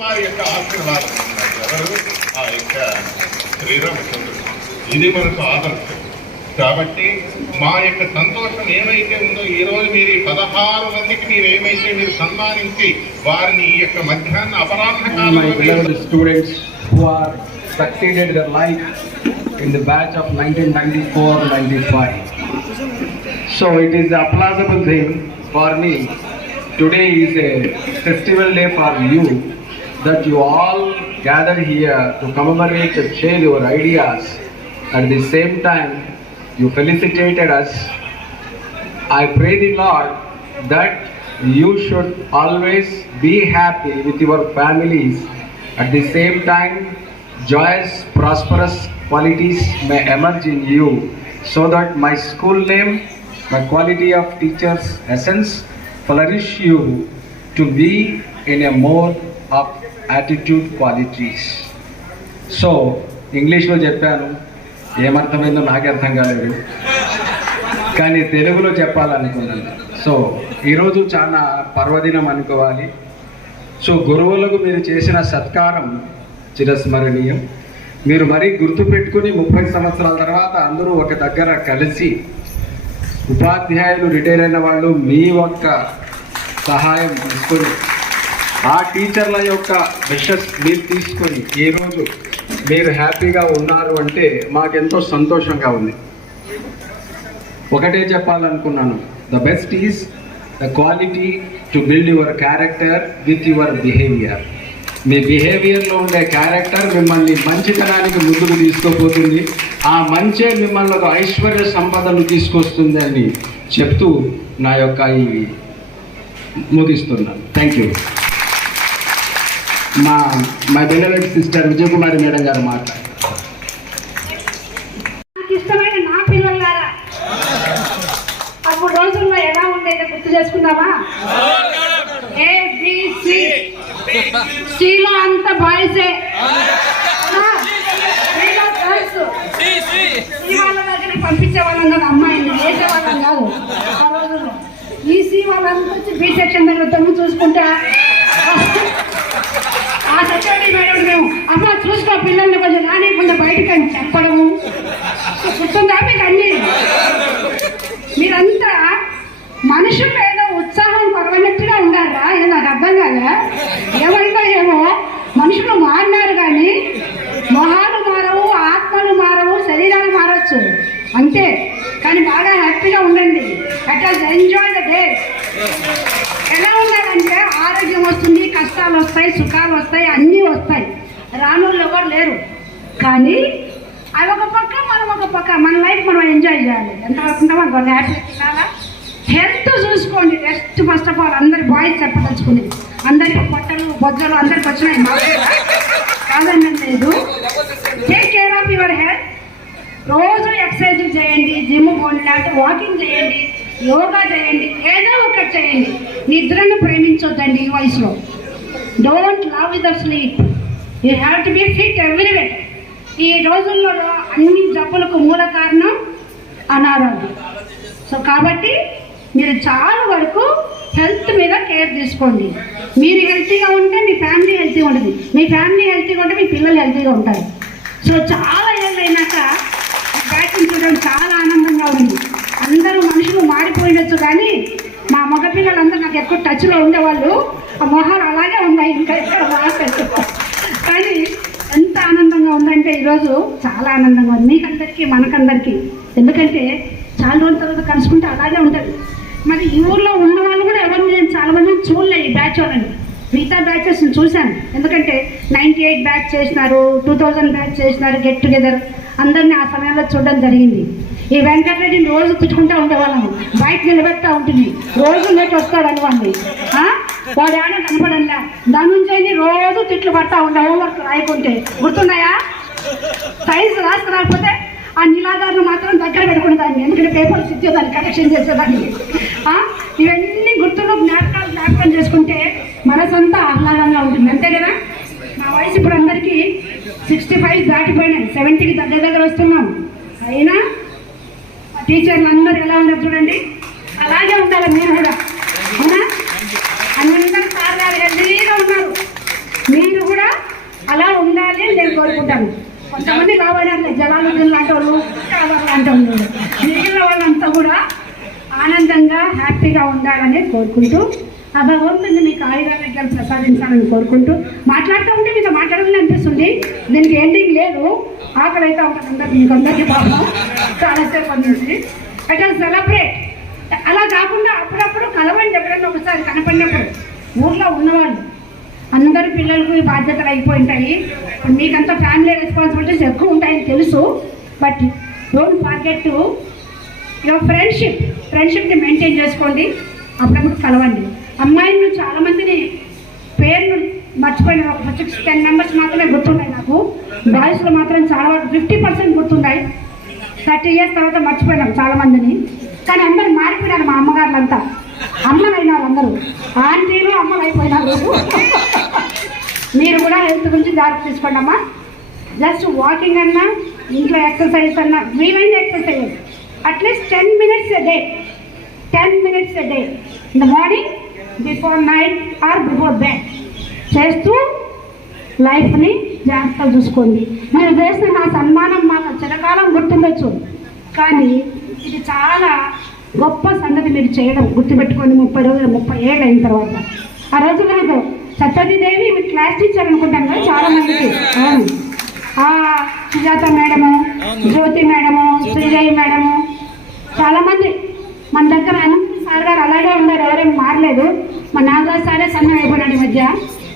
వారి యొక్క ఆ యొక్క ఇది మనకు ఆదర్శం కాబట్టి మా యొక్క సంతోషం ఏమైతే ఉందో ఈ రోజు మీరు ఈ పదహారు మందికి మీరు ఏమైతే మీరు సన్మానించి వారిని ఈ యొక్క మధ్యాహ్న అపరాధ in the batch of 1994-95. So it is a plausible thing for me. Today is a festival day for you that you all gather here to commemorate and share your ideas. At the same time, you felicitated us I pray the Lord that you should always be happy with your families. At the same time, joyous, prosperous qualities may emerge in you so that my school name, my quality of teacher's essence flourish you to be in a more of attitude qualities so ఇంగ్లీష్లో చెప్పాను. ఏమర్థమైందో నాకే అర్థం కాలేదు. కానీ తెలుగులో చెప్పాలనుకున్నాను. So ఈరోజు చాలా పర్వదినం అనుకోవాలి. సో గురువులకు మీరు చేసిన సత్కారం చిరస్మరణీయం. మీరు మరీ గుర్తుపెట్టుకుని ముప్పై సంవత్సరాల తర్వాత అందరూ ఒక దగ్గర కలిసి ఉపాధ్యాయులు రిటైర్ అయిన వాళ్ళు మీ యొక్క సహాయం తీసుకొని ఆ టీచర్ల యొక్క విషస్ మీరు తీసుకొని ఈరోజు మీరు హ్యాపీగా ఉన్నారు అంటే మాకెంతో సంతోషంగా ఉంది. ఒకటే చెప్పాలనుకున్నాను. The best is the quality to build your character with your behaviour మీ బిహేవియర్లో ఉండే క్యారెక్టర్ మిమ్మల్ని మంచితనానికి ముందుకు తీసుకుపోతుంది. ఆ మంచే మిమ్మల్ని ఒక ఐశ్వర్య సంపదను తీసుకొస్తుంది అని చెప్తూ నా యొక్క ఈ ముగిస్తున్నాను. థ్యాంక్ యూ మా my beloved sister Vijayakumari madam garu మాట్లాడారు. నాకు ఇష్టమైన నా పిల్లలారా అప్పుడు రోజుల్లో ఎలా ఉండేదో గుర్తు చేసుకుందామా? A B C. సిలో అంత బాయ్సే. గర్ల్స్. ఈ వాళ్ళ దగ్గరికి పంపించే వాళ్ళం కాదు అమ్మాయిని వేసే వాళ్ళం కాదు. ఆ రోజుల్లో. ఈసీ వాళ్ళంతా వచ్చి బి సెక్షన్ దగ్గర తొమ్మిది చూసుకుంటా ఆ మేడం మేము అమ్మ చూసుకో పిల్లల్ని కొంచెం రానికుండా బయటకు అని చెప్పడము. గుర్తుందా మీకు అన్ని? మీరంతా మనుషులు ఏదో ఉత్సాహం కొరవనట్టుగా ఉండారా ఇది నాకు అర్థం కాదా? ఏమంటో ఏమో? మనుషులు మారినారు కానీ మొహాలు మారవు ఆత్మలు మారవు శరీరాలు మారవచ్చు అంతే. కానీ బాగా హ్యాపీగా ఉండండి. అట్ ఎంజాయ్ ద డే ఎలా ఉన్నారంటే ఆరోగ్యం వస్తుంది కష్టాలు వస్తాయి సుఖాలు వస్తాయి అన్నీ వస్తాయి. రానుళ్ళు ఎవరు లేరు. కానీ అవి ఒక పక్క మనం ఒక పక్క. మన లైఫ్ మనం ఎంజాయ్ చేయాలి. ఎంత వస్తుందో మనకు హ్యాపీ తినాలా హెల్త్ చూసుకోండి. రెస్ట్ ఫస్ట్ ఆఫ్ ఆల్ అందరి బాయ్స్ చెప్పదలుచుకునేది. అందరికి పొట్టలు బొజ్జలు అందరికి వచ్చినాయి. కాదని లేదు. Take care of your health రోజు ఎక్సర్సైజ్ చేయండి జిమ్ పోండి లేకపోతే వాకింగ్ చేయండి. యోగా చేయండి ఏదో ఒకటి చేయండి. నిద్రను ప్రేమించొద్దండి ఈ వయసులో. Don't love with the sleep you have to be fit every way ఈ రోజుల్లో అన్ని జబ్బులకు మూల కారణం అనారోగ్యం. సో కాబట్టి మీరు చాలా వరకు హెల్త్ మీద కేర్ తీసుకోండి. మీరు హెల్తీగా ఉంటే మీ ఫ్యామిలీ హెల్తీగా ఉంటుంది. మీ ఫ్యామిలీ హెల్తీగా ఉంటే మీ పిల్లలు హెల్తీగా ఉంటారు. సో చాలా ఏళ్ళు అయినాక బ్యాటింగ్ చూడడం చాలా ఆనందంగా ఉంది. అందరూ మనుషులు మారిపోయినచ్చు కానీ మా మగపిల్లలందరూ నాకు ఎక్కువ టచ్లో ఉండేవాళ్ళు. ఆ మొహాలు అలాగే ఉన్నాయి ఇంకా ఎక్కడ మారలేదు కానీ ఎంత ఆనందంగా ఉందంటే ఈరోజు చాలా ఆనందంగా ఉంది. మీకందరికీ మనకందరికీ. ఎందుకంటే చాలా రోజుల తర్వాత కలుసుకుంటే అలాగే ఉంటుంది. మరి ఈ ఊర్లో ఉన్న వాళ్ళు కూడా ఎవరు నేను చాలా మందిని చూడలే ఈ బ్యాచ్ వాళ్ళని. మిగతా బ్యాచెస్ చూశాను. ఎందుకంటే నైంటీ ఎయిట్ బ్యాచ్ చేసినారు టూ థౌజండ్ బ్యాచ్ చేసినారు గెట్ టుగెదర్ అందరినీ ఆ సమయంలో చూడడం జరిగింది. ఈ వెంకటరెడ్డిని రోజు తిట్టుకుంటా ఉండేవాళ్ళము. బయట నిలబెడతా ఉంటుంది. రోజు లేట్ వస్తాడు అనుకోండి వాడు ఏడ కనపడల్లా ధనుంజయని రోజు తిట్లు పడతా ఉండే హోంవర్క్ రాయకుంటే. గుర్తున్నాయా? సైన్స్ రాసి రాకపోతే ఆ నిలాదారులు మాత్రం దగ్గర పెట్టుకునే దాన్ని. ఎందుకంటే పేపర్స్ ఇచ్చేదాన్ని కలెక్షన్ చేసేదాన్ని. ఇవన్నీ గుర్తులు జ్ఞాపకాలు జ్ఞాపకం చేసుకుంటే మనసంతా ఆహ్లాదంగా ఉంటుంది. అంతే కదా? నా వయసు ఇప్పుడు అందరికీ సిక్స్టీ ఫైవ్ దాటిపోయినాయి సెవెంటీకి దగ్గర దగ్గర వస్తున్నాం అయినా టీచర్లు అందరూ ఎలా ఉన్నారు చూడండి. అలాగే ఉండాలి మీరు కూడా. అవునా? అందరూ సార్ గారు హెల్దీగా ఉన్నారు. మీరు కూడా అలా ఉండాలి అని నేను కోరుకుంటాను. కొంతమంది కావాలంటే జలాలుద్దీన్ లాంటి వాళ్ళు కావాలి లాంటి వాళ్ళు మిగిలిన వాళ్ళంతా కూడా ఆనందంగా హ్యాపీగా ఉండాలని కోరుకుంటూ ఆ భగవంతుని మీకు ఆయురారోగ్యాలు ప్రసాదించాలని కోరుకుంటూ మాట్లాడుతూ ఉంటే మీతో మాట్లాడాలని అనిపిస్తుంది. దీనికి ఎండింగ్ లేదు. ఆకలి అయితే ఉంటుంది మీకు అందరికీ పాపం. చాలాసేపు నుంచి ఐ కెన్ సెలబ్రేట్ అలా కాకుండా అప్పుడప్పుడు కలవండి ఎప్పుడైనా ఒకసారి కనపడినప్పుడు. ఊర్లో ఉన్నవాళ్ళు. అందరి పిల్లలకు ఈ బాధ్యతలు అయిపోయి ఉంటాయి మీకంతా ఫ్యామిలీ రెస్పాన్సిబిలిటీస్ ఎక్కువ ఉంటాయని తెలుసు. But don't forget to your friendship ఫ్రెండ్షిప్ని maintain చేసుకోండి. అప్పుడప్పుడు కలవండి. అమ్మాయిలు చాలా మందిని పేర్లు మర్చిపోయిన ఒక సిక్స్ టెన్ మెంబర్స్ మాత్రమే గుర్తున్నాయి నాకు. బాయ్స్లో మాత్రం చాలా వరకు ఫిఫ్టీ పర్సెంట్ గుర్తున్నాయి థర్టీ ఇయర్స్ తర్వాత మర్చిపోయినాం చాలా మందిని. కానీ అందరు మారిపోయినారు మా అమ్మగారులంతా. అమ్మలైనారు అందరూ. ఆంటీలు అమ్మలు అయిపోయినారు మీరు కూడా హెల్త్ గురించి జాగ్రత్త తీసుకోండి అమ్మా. జస్ట్ వాకింగ్ అన్నా ఇంట్లో ఎక్సర్సైజ్ అన్నా వీలైన exercise. At least ten minutes a day. Ten minutes a day. In the morning before night or before bed చేస్తూ లైఫ్ని జాగ్రత్తగా చూసుకోండి. మీరు చేసిన నా సన్మానం మాకు చిరకాలం గుర్తుండొచ్చు కానీ ఇది చాలా గొప్ప సంగతి మీరు చేయడం గుర్తుపెట్టుకోండి. ముప్పై రోజులు ముప్పై ఏళ్ళు అయిన తర్వాత. ఆ రోజు నాకు సత్యవతిదేవి మీ క్లాస్ టీచర్ అనుకుంటాను కదా చాలా మందికి. అవును. ఆ Sujatha madam Jyothi madam Sridevi madam చాలా మంది మన దగ్గర గారు అలాగే ఉన్నారు ఎవరేం మారలేదు. మా నాగరాజు సారే సన్నం అయిపోయినాడు ఈ మధ్య.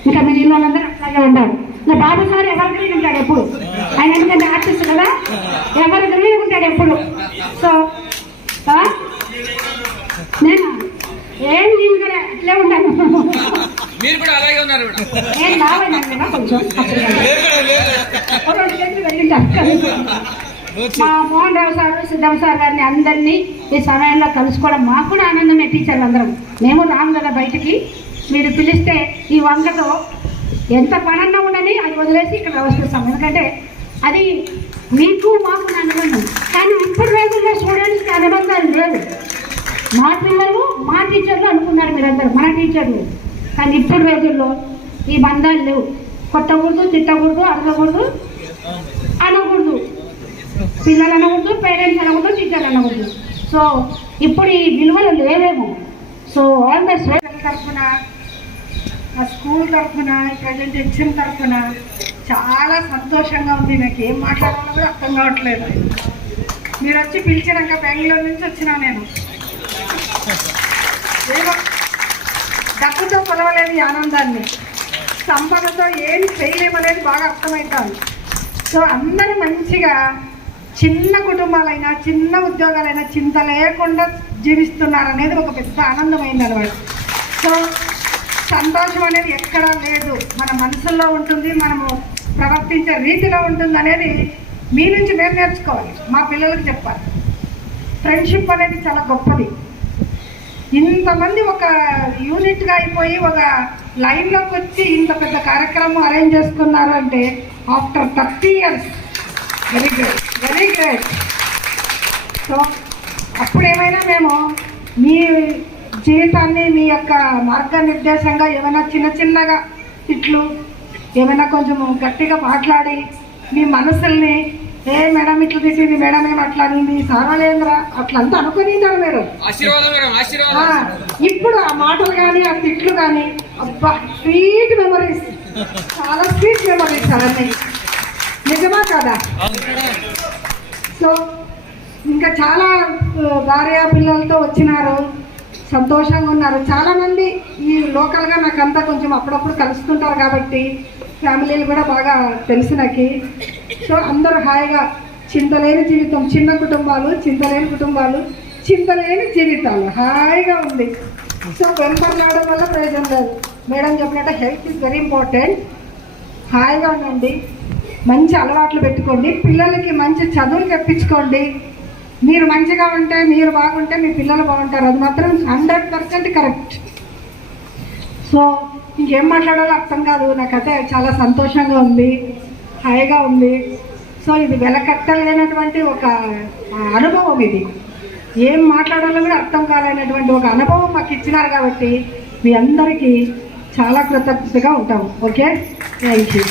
ఇంకా మిగిలిన వాళ్ళందరూ అట్లాగే ఉన్నారు. ఇంకా బాబు సార్ ఎవరి గ్రీన్ ఉంటాడు ఎప్పుడు? ఆయన ఎందుకంటే ఆర్టిస్ట్ కదా? ఎవరి గ్రీన్ ఉంటాడు ఎప్పుడు? సో? నేను? ఏం నేను కూడా అట్లే ఉంటాను. మీరు కూడా అలాగే ఉన్నారు మేడం. నేను కదా కొంచెం. రెండు గంటలు వెళ్ళింటాను మా మోహన్ రావు సార్ సిద్ధం సార్ గారిని అందరినీ ఈ సమయంలో కలుసుకోవడం మాకు కూడా ఆనందమే టీచర్లు అందరం మేము రాము కదా బయటికి. మీరు పిలిస్తే ఈ వంకతో ఎంత పనన్నా ఉండని అది వదిలేసి ఇక్కడ వస్తాం ఎందుకంటే అది మీకు మాకు అనుబంధం. కానీ ఇప్పుడు రోజుల్లో స్టూడెంట్స్కి అనుబంధాలు లేవు. మా పిల్లలు మా టీచర్లు అనుకున్నారు మీరందరూ మన టీచర్లు. కానీ ఇప్పుడు రోజుల్లో ఈ బంధాలు లేవు. కొట్టకూడదు తిట్టకూడదు అడగకూడదు అనకూడదు. పిల్లలు అనకూడదు పేరెంట్స్ అనకూడదు టీచర్లు అనకూడదు సో ఇప్పుడు ఈ విలువలు లేవేమో. సో ఆల్ ద స్టూడెంట్ తరఫున ఆ స్కూల్ తరఫున ప్రజెంట్ ఎగ్జామ్ తరఫున చాలా సంతోషంగా ఉంది. నాకు ఏం మాట్లాడాలో కూడా అర్థం కావట్లేదు. మీరు వచ్చి పిలిచినాక బెంగళూరు నుంచి వచ్చినా నేను. ఏమో డబ్బుతో కొలవలేని ఆనందాన్ని. సంపదతో ఏం చేయలేమనేది బాగా అర్థమవుతాను సో అందరూ మంచిగా చిన్న కుటుంబాలైనా చిన్న ఉద్యోగాలైనా చింత లేకుండా జీవిస్తున్నారు అనేది ఒక పెద్ద ఆనందమైంది అనమాట సో సంతోషం అనేది ఎక్కడా లేదు. మన మనసుల్లో ఉంటుంది మనము ప్రవర్తించే రీతిలో ఉంటుంది అనేది మీ నుంచి మేము నేర్చుకోవాలి. మా పిల్లలకు చెప్పాలి. ఫ్రెండ్షిప్ అనేది చాలా గొప్పది. ఇంతమంది ఒక యూనిట్గా అయిపోయి ఒక లైన్లోకి వచ్చి ఇంత పెద్ద కార్యక్రమం అరేంజ్ చేసుకున్నారు అంటే after thirty years. Very good. Very great so అప్పుడేమైనా మేము మీ జీవితాన్ని మీ యొక్క మార్గనిర్దేశంగా ఏమైనా చిన్న చిన్నగా ఇట్లు ఏమైనా కొంచెం గట్టిగా మాట్లాడి మీ మనసుల్ని ఏ మేడం ఇట్లా తిట్టింది మేడం ఏం అట్లా మీ సారాలేంద్రా అట్లా అంతా అనుకునింటారు మీరు. ఇప్పుడు ఆ మాటలు కానీ ఆ తిట్లు కానీ అబ్బా స్వీట్ మెమరీస్. చాలా స్వీట్ మెమరీస్ అవన్నీ. నిజమా కదా? సో ఇంకా చాలా భార్య పిల్లలతో వచ్చినారు సంతోషంగా ఉన్నారు. చాలామంది ఈ లోకల్గా నాకంతా కొంచెం అప్పుడప్పుడు కలుస్తుంటారు కాబట్టి ఫ్యామిలీలు కూడా బాగా తెలుసు నాకు. సో అందరూ హాయిగా చింతలేని జీవితం చిన్న కుటుంబాలు చింతలేని కుటుంబాలు చింతలేని జీవితాలు హాయిగా ఉంది. సో వెంపర్లాడడం వల్ల ప్రయోజనం లేదు. మేడం చెప్పినట్టు హెల్త్ ఇస్ వెరీ ఇంపార్టెంట్. హాయిగా ఉండండి. మంచి అలవాట్లు పెట్టుకోండి. పిల్లలకి మంచి చదువులు తెప్పించుకోండి. మీరు మంచిగా ఉంటే మీరు బాగుంటే మీ పిల్లలు బాగుంటారు. అది మాత్రం హండ్రెడ్ పర్సెంట్ కరెక్ట్. సో ఇంకేం మాట్లాడాలో అర్థం కాదు. నాకైతే చాలా సంతోషంగా ఉంది. హాయిగా ఉంది. సో ఇది వెలకట్టలేనటువంటి ఒక అనుభవం ఇది. ఏం మాట్లాడాలో కూడా అర్థం కాలేనటువంటి ఒక అనుభవం మాకు ఇచ్చినారు కాబట్టి మీ అందరికీ చాలా కృతజ్ఞతగా ఉంటాం. Okay? Thank you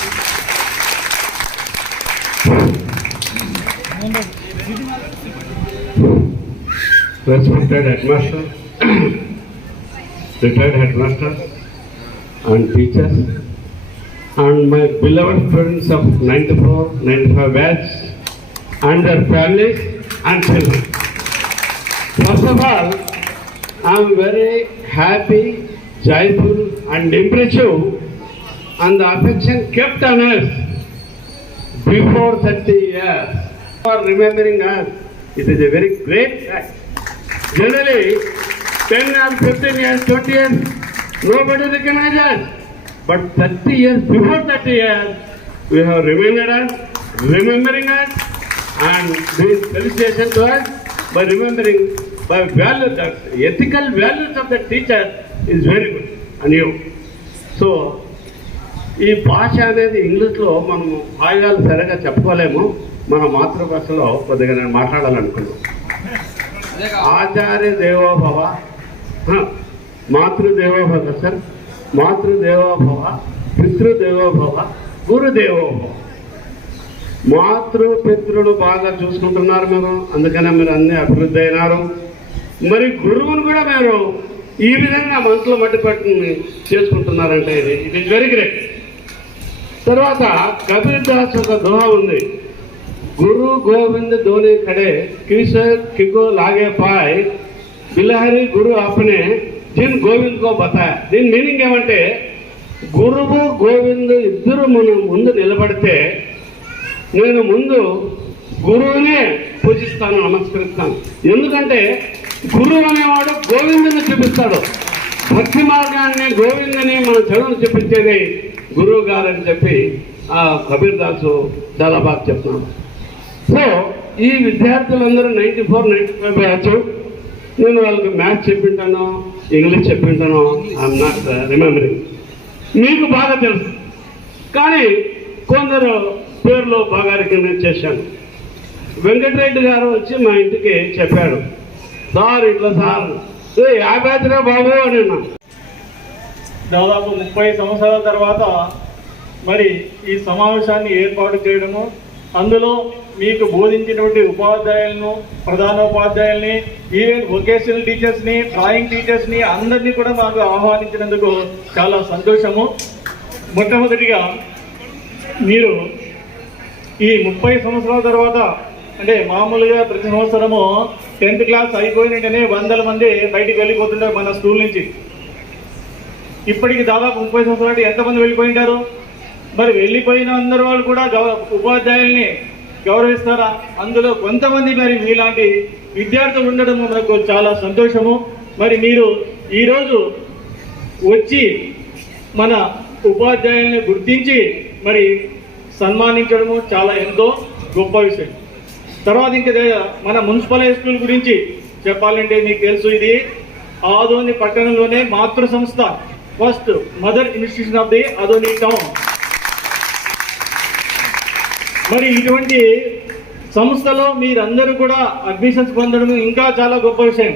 respected headmaster, retired headmaster, and teachers, and my beloved students of 94, 95 batch, and their families and children. First of all, I am very happy, joyful, and impressive, and the affection kept on us before 30 years. For remembering us, it is a very great fact. Generally, 10 or 15 years, 20 years, nobody recognizes. But 30 years, before 30 years, we have remembered us, remembering us, and doing felicitation to us by remembering by value, that ethical values of the teacher is very good and you. So, ఈ భాష అనేది ఇంగ్లీష్లో మనము ఆయుధాలు సరిగా చెప్పుకోలేము మన మాతృభాషలో కొద్దిగా నేను మాట్లాడాలనుకున్నాను ఆచార్య దేవోభవ మాతృదేవోభవ సార్. మాతృదేవోభవ పితృదేవోభవ గురుదేవోభవ. మాతృ పితృలు బాగా చూసుకుంటున్నారు మీరు అందుకనే మీరు అన్ని అభివృద్ధి అయినారు. మరి గురువును కూడా మీరు ఈ విధంగా మనసులో మట్టి పట్టుకుని చేసుకుంటున్నారంటే ఇది ఇట్ ఈస్ వెరీ గ్రేట్ తర్వాత కబీర్దాస్ ఒక దోహ ఉంది. గురు గోవింద్ ధోని కడే ಕಿವಿಸರ್ ಕಿಗೋ లాగే పాయ్. బిలహరి గురు అపనే దీని గోవింద్ కో బతా. దీని మీనింగ్ ఏమంటే గురువు గోవింద్ ఇద్దరు మనం ముందు నిలబడితే నేను ముందు గురువునే పూజిస్తాను నమస్కరిస్తాను. ఎందుకంటే గురువు అనేవాడు గోవిందుని చూపిస్తాడు. భక్తి మార్గాన్ని గోవిందని మన చెడును చూపించేది గురువు గారని చెప్పి ఆ కబీర్ దాసు చాలా బాగా చెప్తున్నాడు. సో ఈ విద్యార్థులందరూ ninety four ninety five batch నేను వాళ్ళకి మ్యాథ్స్ చెప్పింటాను ఇంగ్లీష్ చెప్పింటాను ఐఎమ్ నాట్ రిమెంబరింగ్ మీకు బాగా తెలుసు. కానీ కొందరు పేర్లు బాగా రికమెండ్ చేశాను వెంకటరెడ్డి గారు వచ్చి మా ఇంటికి చెప్పాడు. సార్ ఇట్లా సార్. ఏ ఆ బ్యాచ్రా బాబు అని దాదాపు ముప్పై సంవత్సరాల తర్వాత మరి ఈ సమావేశాన్ని ఏర్పాటు చేయడము అందులో మీకు బోధించినటువంటి ఉపాధ్యాయులను ప్రధాన ఉపాధ్యాయుల్ని ఈవెన్ వొకేషనల్ టీచర్స్ని డ్రాయింగ్ టీచర్స్ని అందరినీ కూడా మాకు ఆహ్వానించినందుకు చాలా సంతోషము. మొట్టమొదటిగా మీరు ఈ ముప్పై సంవత్సరాల తర్వాత అంటే మామూలుగా ప్రతి సంవత్సరము టెన్త్ క్లాస్ అయిపోయిన వెంటనే వందల మంది బయటికి వెళ్ళిపోతుంటారు మన స్కూల్ నుంచి. ఇప్పటికి దాదాపు ముప్పై సంవత్సరాలు ఎంతమంది వెళ్ళిపోయింటారు? మరి వెళ్ళిపోయిన అందరు వాళ్ళు కూడా ఉపాధ్యాయుల్ని గౌరవిస్తారా? అందులో కొంతమంది మరి మీలాంటి విద్యార్థులు ఉండడం మనకు చాలా సంతోషము. మరి మీరు ఈరోజు వచ్చి మన ఉపాధ్యాయుల్ని గుర్తించి మరి సన్మానించడము చాలా ఎంతో గొప్ప విషయం. తర్వాత ఇంకా మన మున్సిపల్ హై స్కూల్ గురించి చెప్పాలంటే మీకు తెలుసు ఇది. ఆదోని పట్టణంలోనే మాతృ సంస్థ first mother institution of the Adoni town. మరి ఇటువంటి సంస్థలో మీరందరూ కూడా అడ్మిషన్స్ పొందడం ఇంకా చాలా గొప్ప విషయం.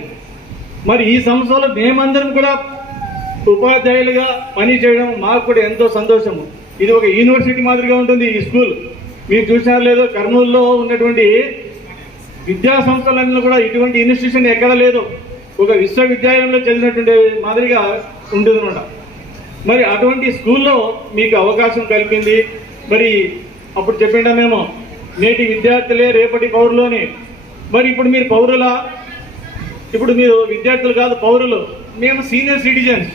మరి ఈ సంస్థలో మేమందరం కూడా ఉపాధ్యాయులుగా పని చేయడం మాకు కూడా ఎంతో సంతోషము. ఇది ఒక యూనివర్సిటీ మాదిరిగా ఉంటుంది ఈ స్కూల్. మీరు చూసినారు లేదో కర్నూలులో ఉన్నటువంటి విద్యా సంస్థలన్నీ కూడా ఇటువంటి ఇన్స్టిట్యూషన్ ఎక్కడ లేదు. ఒక విశ్వవిద్యాలయంలో చదివినటువంటి మాదిరిగా ఉంటుందన్నమాట. మరి అటువంటి స్కూల్లో మీకు అవకాశం కలిపింది. మరి అప్పుడు చెప్పిండామేమో నేటి విద్యార్థులే రేపటి పౌరులోని. మరి ఇప్పుడు మీరు పౌరులా? ఇప్పుడు మీరు విద్యార్థులు కాదు పౌరులు. మేము సీనియర్ సిటిజన్స్.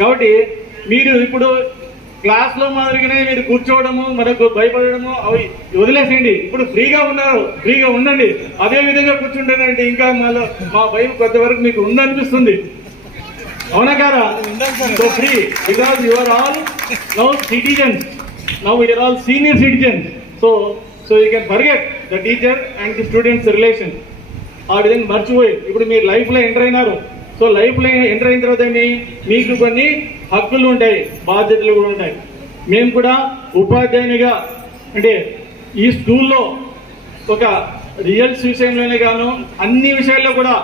కాబట్టి మీరు ఇప్పుడు క్లాస్లో మాదిరిగానే మీరు కూర్చోవడము మనకు భయపడడము అవి వదిలేసేయండి. ఇప్పుడు ఫ్రీగా ఉన్నారు ఫ్రీగా ఉండండి. అదే విధంగా కూర్చుంటానంటే ఇంకా మాలో మా భయం కొంతవరకు మీకు ఉందనిపిస్తుంది. అవునా కారా? Free because you are all now citizens Now we are all senior citizens. So so you can forget the teacher and the students relation ఆ విధంగా మర్చిపోయి ఇప్పుడు మీరు లైఫ్లో ఎంటర్ అయినారు. సో లైఫ్లో ఎంటర్ అయిన తర్వాత ఏంటి మీకు కొన్ని హక్కులు ఉంటాయి బాధ్యతలు కూడా ఉంటాయి. మేము కూడా ఉపాధ్యాయునిగా అంటే ఈ స్కూల్లో ఒక రియల్స్ విషయంలోనే గాను అన్ని విషయాల్లో కూడా